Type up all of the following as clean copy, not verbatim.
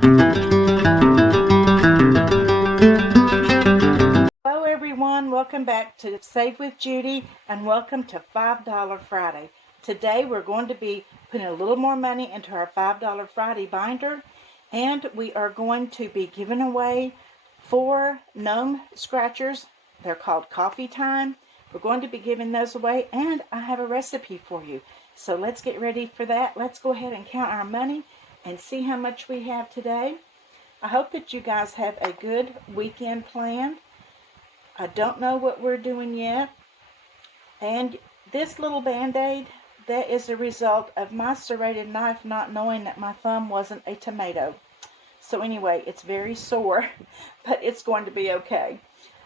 Hello everyone, welcome back to Save with Judy and welcome to $5 Friday. Today we're going to be putting a little more money into our $5 Friday binder, and we are going to be giving away 4 Gnome scratchers. They're called Coffee Time. We're going to be giving those away, and I have a recipe for you. So let's get ready for that. Let's go ahead and count our money and see how much we have today. I hope that you guys have a good weekend planned. I don't know what we're doing yet. And this little Band-Aid, that is a result of my serrated knife not knowing that my thumb wasn't a tomato. So anyway, it's very sore, but it's going to be okay.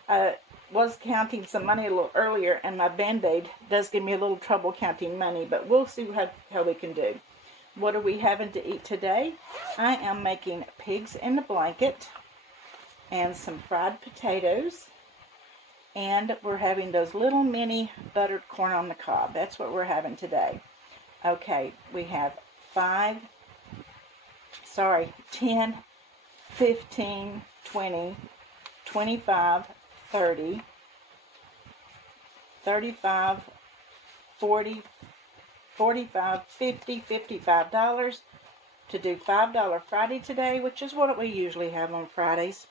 I was counting some money a little earlier, and my Band-Aid does give me a little trouble counting money, but we'll see how we can do. What are we having to eat today? I am making pigs in a blanket and some fried potatoes. And we're having those little mini buttered corn on the cob. That's what we're having today. Okay, we have 10, 15, 20, 25, 30, 35, 40, 45, 50, $55 to do $5 Friday today, which is what we usually have on Fridays.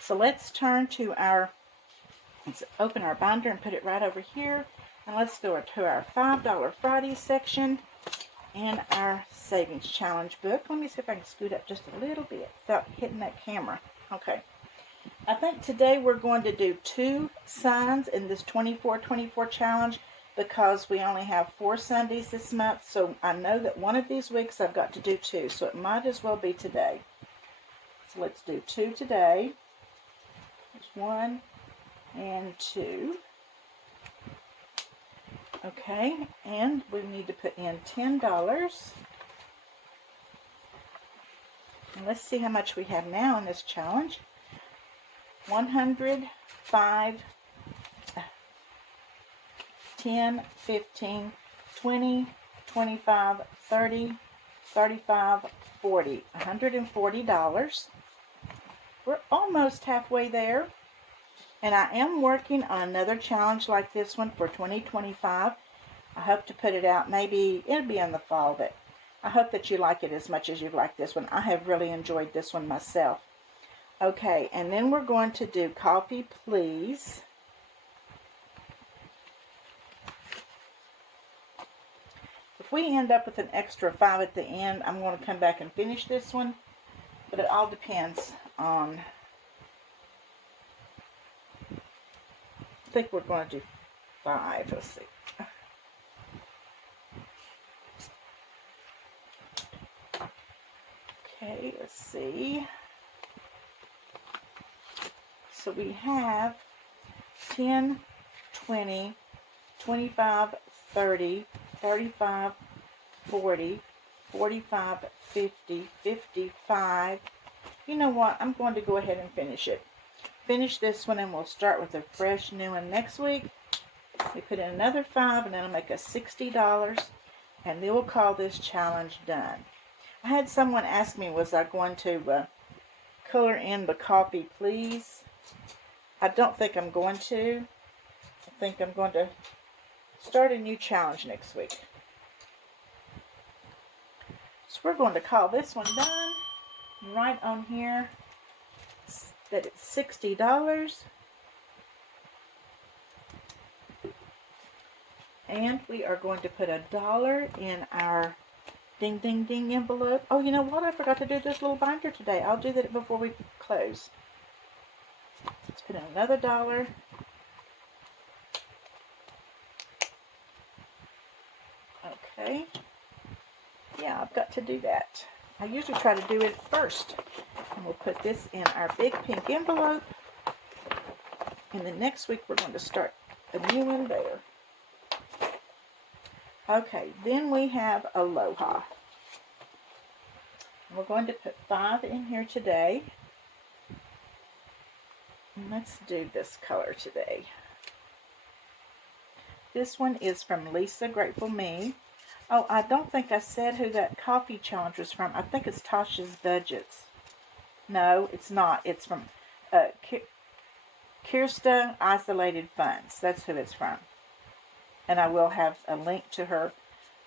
So let's turn to let's open our binder and put it right over here. And let's go to our $5 Friday section and our Savings Challenge book. Let me see if I can scoot up just a little bit without hitting that camera. Okay. I think today we're going to do 2 signs in this 24-24 challenge because we only have 4 Sundays this month. So I know that one of these weeks I've got to do 2. So it might as well be today. So let's do 2 today. There's 1 and 2. Okay, and we need to put in $10. And let's see how much we have now in this challenge. 100, 5, 10, 15, 20, 25, 30, 35, 40. $140. We're almost halfway there. And I am working on another challenge like this one for 2025. I hope to put it out, maybe it'll be in the fall, but I hope that you like it as much as you like this one. I have really enjoyed this one myself. Okay, and then we're going to do Coffee Please. If we end up with an extra 5 at the end, I'm going to come back and finish this one, but it all depends on... I think we're going to do 5. Let's see. Okay, let's see. So we have 10, 20, 25, 30, 35, 40, 45, 50, 55. You know what? I'm going to go ahead and finish it. Finish this one and we'll start with a fresh new one next week. We put in another 5 and that'll make us $60, and then we'll call this challenge done. I had someone ask me, was I going to color in the Coffee Please? I don't think I'm going to. I think I'm going to start a new challenge next week. So we're going to call this one done. Right on here that it's $60, and we are going to put $1 in our ding ding ding envelope. Oh, you know what? I forgot to do this little binder today. I'll do that before we close. Let's put in another $1. Okay. Yeah, I've got to do that. I usually try to do it first. And we'll put this in our big pink envelope. And then next week we're going to start a new one there. Okay, then we have Aloha. We're going to put 5 in here today. And let's do this color today. This one is from Lisa Grateful Me. Oh, I don't think I said who that coffee challenge was from. I think it's Tasha's Budgets. No, it's not. It's from Kirsta Isolated Funds. That's who it's from. And I will have a link to her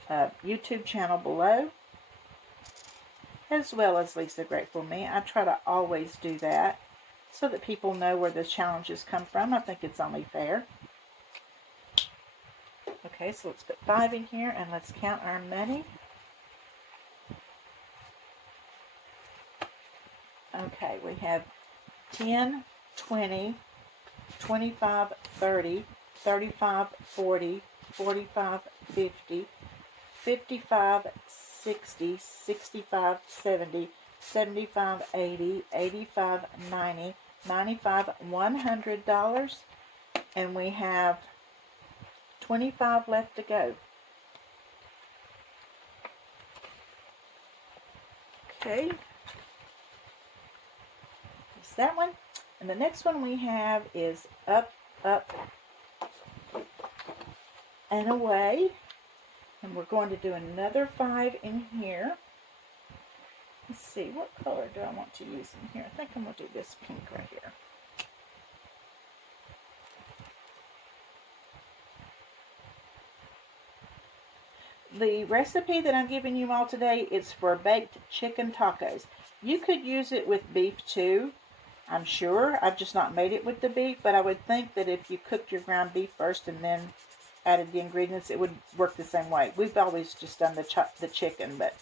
YouTube channel below, as well as Lisa Grateful Me. I try to always do that so that people know where the challenges come from. I think it's only fair. Okay, so let's put 5 in here and let's count our money. Okay, we have 10, 20, 25, 30, 35, 40, 45, 50, 55, 60, 65, 70, 75, 80, 85, 90, 95, $100, and we have 25 left to go. Okay, it's that one. And the next one we have is up, up, and away. And we're going to do another 5 in here. Let's see, what color do I want to use in here? I think I'm going to do this pink right here. The recipe that I'm giving you all today is for baked chicken tacos. You could use it with beef too, I'm sure. I've just not made it with the beef, but I would think that if you cooked your ground beef first and then added the ingredients, it would work the same way. We've always just done the chicken, but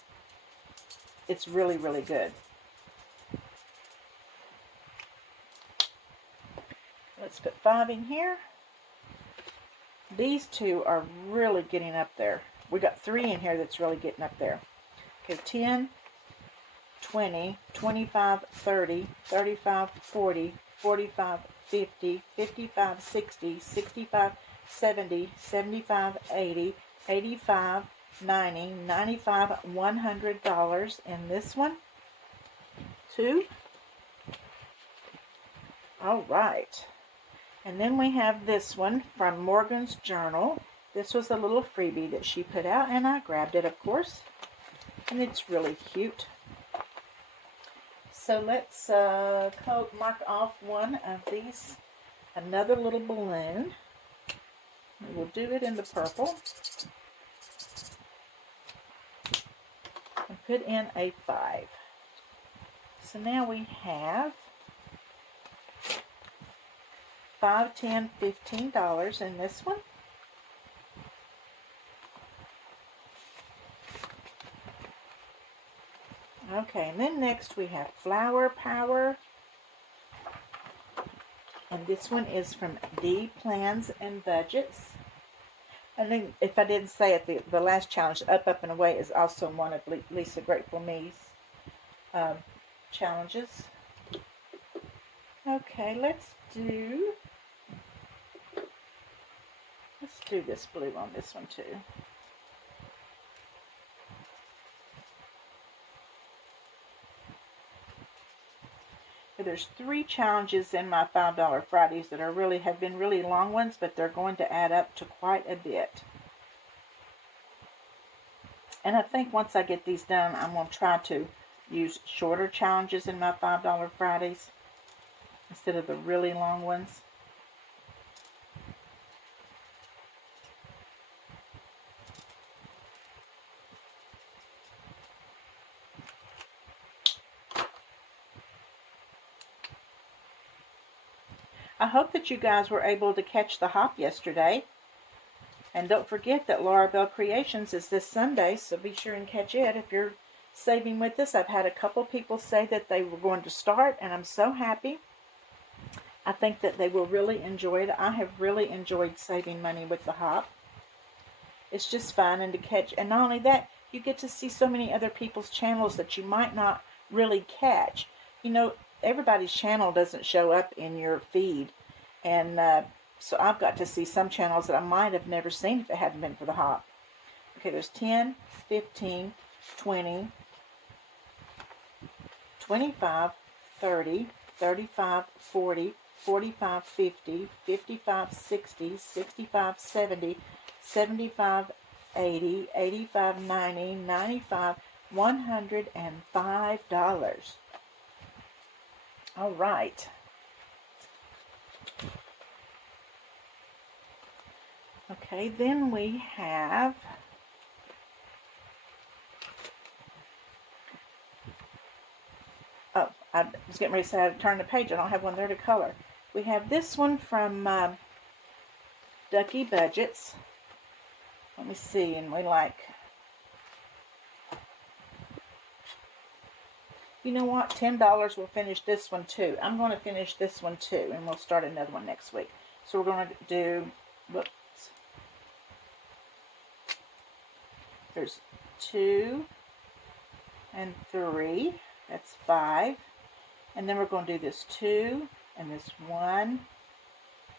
it's really, really good. Let's put 5 in here. These two are really getting up there. We got 3 in here that's really getting up there. Okay, 10, 20, 25, 30, 35, 40, 45, 50, 55, 60, 65, 70, 75, 80, 85, 90, 95, $100 in this one. 2. All right. And then we have this one from Morgan's Journal. This was a little freebie that she put out, and I grabbed it, of course. And it's really cute. So let's mark off one of these, another little balloon. We'll do it in the purple. And put in a 5. So now we have $5, $10, $15 in this one. Okay, and then next we have Flower Power. And this one is from D Plans and Budgets. And then, if I didn't say it, the last challenge, Up, Up, and Away, is also one of Lisa Grateful Me's challenges. Okay, let's do this blue on this one too. There's 3 challenges in my $5 Fridays that have been really long ones, but they're going to add up to quite a bit. And I think once I get these done, I'm going to try to use shorter challenges in my $5 Fridays instead of the really long ones. I hope that you guys were able to catch the hop yesterday. And don't forget that Laura Bell Creations is this Sunday, so be sure and catch it if you're saving with us. I've had a couple people say that they were going to start, and I'm so happy. I think that they will really enjoy it. I have really enjoyed saving money with the hop. It's just fun and to catch. And not only that, you get to see so many other people's channels that you might not really catch. You know, everybody's channel doesn't show up in your feed. And so I've got to see some channels that I might have never seen if it hadn't been for the hop. Okay, there's 10, 15, 20, 25, 30, 35, 40, 45, 50, 55, 60, 65, 70, 75, $80, $85, $90, $95, $105. All right. Okay, then we have I was getting ready to say I had to turn the page. I don't have one there to color. We have this one from Ducky Budgets. Let me see, and we like, you know what, $10 will finish this one too. I'm going to finish this one too, and we'll start another one next week. So we're going to do, whoops, there's 2 and 3, that's 5. And then we're going to do this 2, and this 1,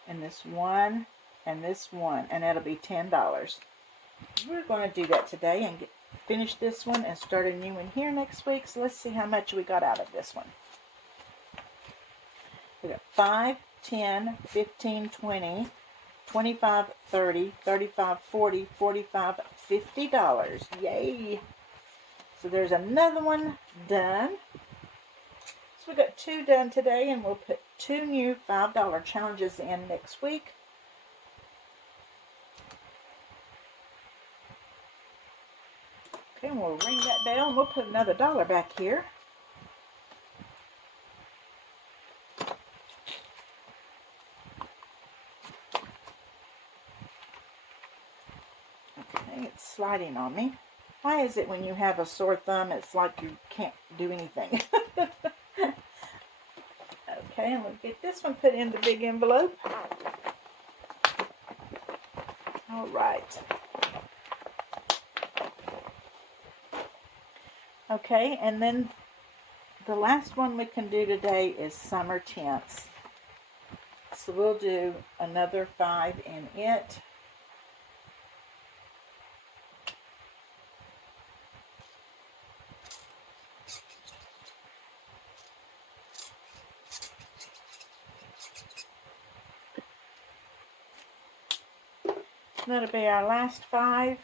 and this 1, and this 1, and that'll be $10. We're going to do that today and finish this one and start a new one here next week. So let's see how much we got out of this one. We got 5, 10, 15, 20, 25, 30, 35, 40, 45, $50. Yay! So there's another one done. So we got 2 done today, and we'll put 2 new $5 challenges in next week. Okay, and we'll ring that bell, and we'll put another $1 back here. Okay, it's sliding on me. Why is it when you have a sore thumb, it's like you can't do anything? Okay, and we'll get this one put in the big envelope. All right. Okay, and then the last one we can do today is summer tints. So we'll do another 5 in it. That'll be our last 5,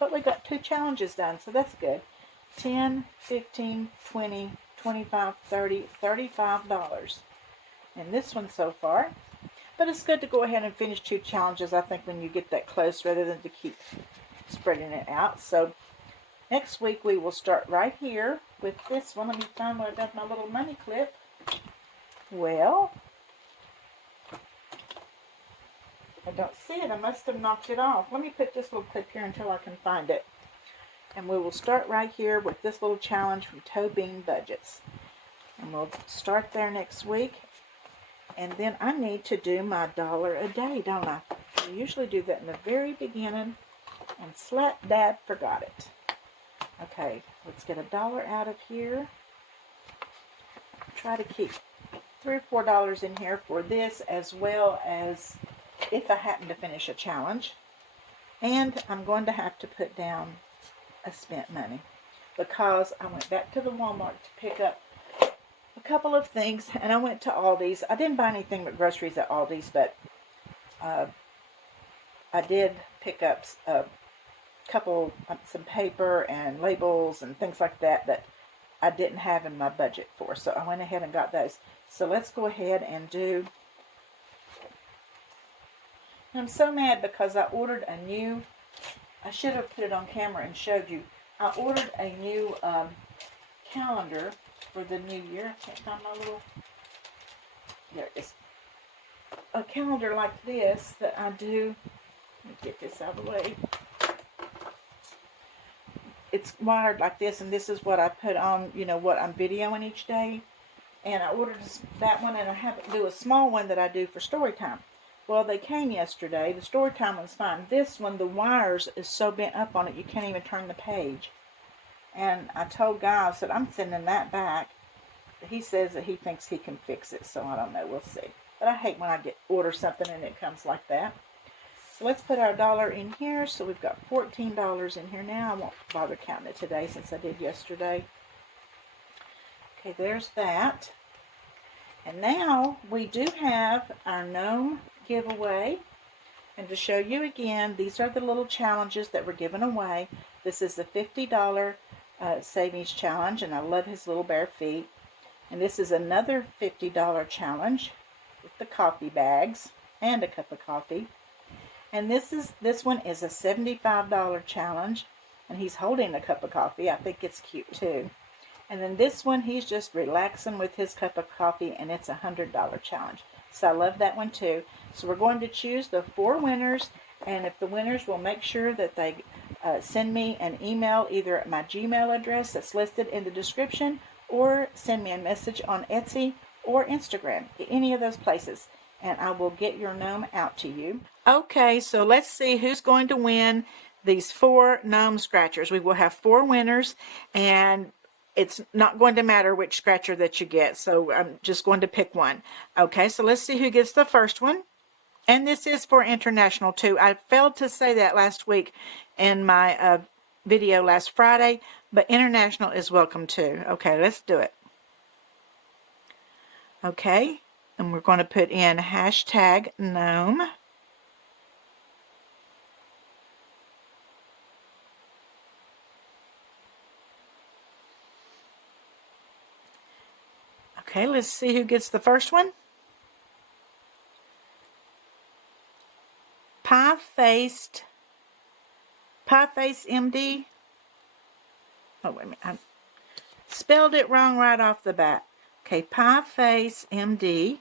but we got 2 challenges done, so that's good. 10, 15, 20, 25, 30, $35 in this one so far. But it's good to go ahead and finish 2 challenges, I think, when you get that close, rather than to keep spreading it out. So next week we will start right here with this one. Let me find where I got my little money clip. Well, I don't see it. I must have knocked it off. Let me put this little clip here until I can find it. And we will start right here with this little challenge from Chopped Budgets. And we'll start there next week. And then I need to do my $1 a day, don't I? I usually do that in the very beginning, and slap dab forgot it. Okay, let's get $1 out of here. Try to keep $3 or $4 in here for this, as well as if I happen to finish a challenge. And I'm going to have to put down a spent money, because I went back to the Walmart to pick up a couple of things, and I went to Aldi's. I didn't buy anything but groceries at Aldi's, but I did pick up a couple, some paper and labels and things like that that I didn't have in my budget for, so I went ahead and got those. So let's go ahead and do. I'm so mad because I ordered a new, I should have put it on camera and showed you. I ordered a new calendar for the new year. I can't find my little, there it is. A calendar like this that I do, let me get this out of the way. It's wired like this, and this is what I put on, you know, what I'm videoing each day. And I ordered that one, and I have to do a small one that I do for story time. Well, they came yesterday. The story time one's fine. This one, the wires is so bent up on it, you can't even turn the page. And I told Guy, I said, I'm sending that back. He says that he thinks he can fix it, so I don't know. We'll see. But I hate when I order something and it comes like that. So let's put our $1 in here. So we've got $14 in here now. I won't bother counting it today since I did yesterday. Okay, there's that. And now we do have our Gnome giveaway. And to show you again, these are the little challenges that were given away. This is the $50 savings challenge, and I love his little bare feet. And this is another $50 challenge with the coffee bags and a cup of coffee. And this one is a $75 challenge, and he's holding a cup of coffee. I think it's cute too. And then this one, he's just relaxing with his cup of coffee, and it's a $100 challenge. So I love that one too. So we're going to choose the 4 winners, and if the winners will make sure that they send me an email either at my Gmail address that's listed in the description, or send me a message on Etsy or Instagram, any of those places, and I will get your gnome out to you. Okay, so let's see who's going to win these 4 gnome scratchers. We will have 4 winners, and it's not going to matter which scratcher that you get, so I'm just going to pick one. Okay, so let's see who gets the first one. And this is for international too. I failed to say that last week in my video last Friday, but international is welcome too. Okay, let's do it. Okay, and we're going to put in hashtag gnome. Okay, let's see who gets the first one. Pie-Face MD. Oh, wait a minute. I spelled it wrong right off the bat. Okay, Pie-Face MD.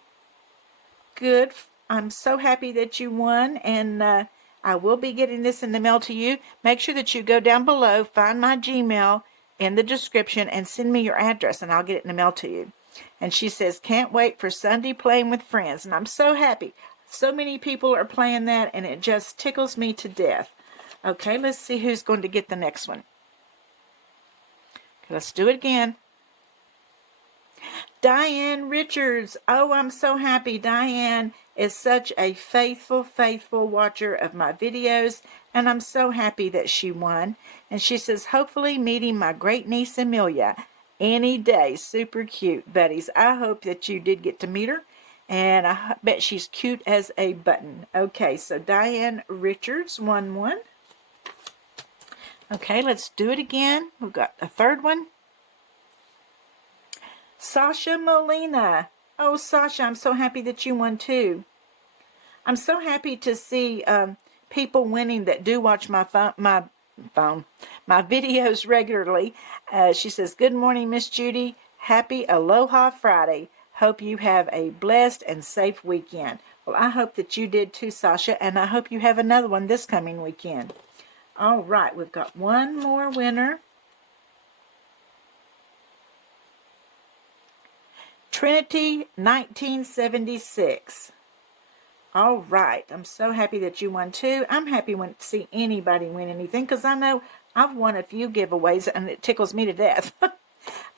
Good. I'm so happy that you won, and I will be getting this in the mail to you. Make sure that you go down below, find my Gmail in the description, and send me your address, and I'll get it in the mail to you. And she says, can't wait for Sunday playing with friends. And I'm so happy. So many people are playing that, and it just tickles me to death. Okay, let's see who's going to get the next one. Okay, let's do it again. Diane Richards. Oh, I'm so happy. Diane is such a faithful watcher of my videos, and I'm so happy that she won. And she says, hopefully meeting my great niece Amelia any day. Super cute, buddies. I hope that you did get to meet her, and I bet she's cute as a button. Okay, so Diane Richards won one. Okay, let's do it again. We've got a third one. Sasha Molina. Oh, Sasha, I'm so happy that you won too. I'm so happy to see people winning that do watch my videos regularly. She says, good morning, Miss Judy. Happy Aloha Friday. Hope you have a blessed and safe weekend. Well, I hope that you did too, Sasha, and I hope you have another one this coming weekend. All right, we've got one more winner. Trinity 1976. All right, I'm so happy that you won too. I'm happy when to see anybody win anything, because I know I've won a few giveaways and it tickles me to death.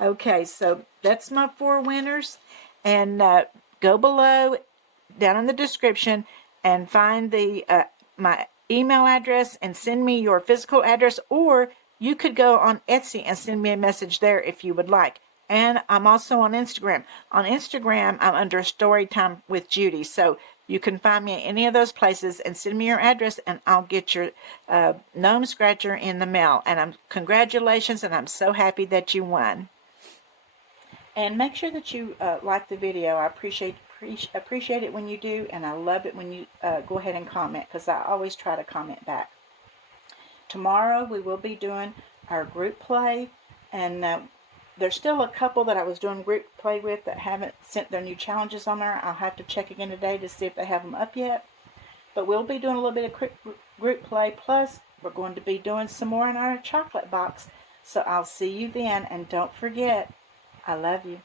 Okay, so that's my 4 winners, and go below down in the description and find the my email address and send me your physical address, or you could go on Etsy and send me a message there if you would like. And I'm also on Instagram. On Instagram, I'm under Storytime with Judy. So you can find me at any of those places and send me your address, and I'll get your gnome scratcher in the mail. And congratulations, and I'm so happy that you won. And make sure that you like the video. I appreciate it when you do, and I love it when you go ahead and comment, because I always try to comment back. Tomorrow we will be doing our group play, and there's still a couple that I was doing group play with that haven't sent their new challenges on there. I'll have to check again today to see if they have them up yet. But we'll be doing a little bit of group play, plus we're going to be doing some more in our chocolate box. So I'll see you then, and don't forget, I love you.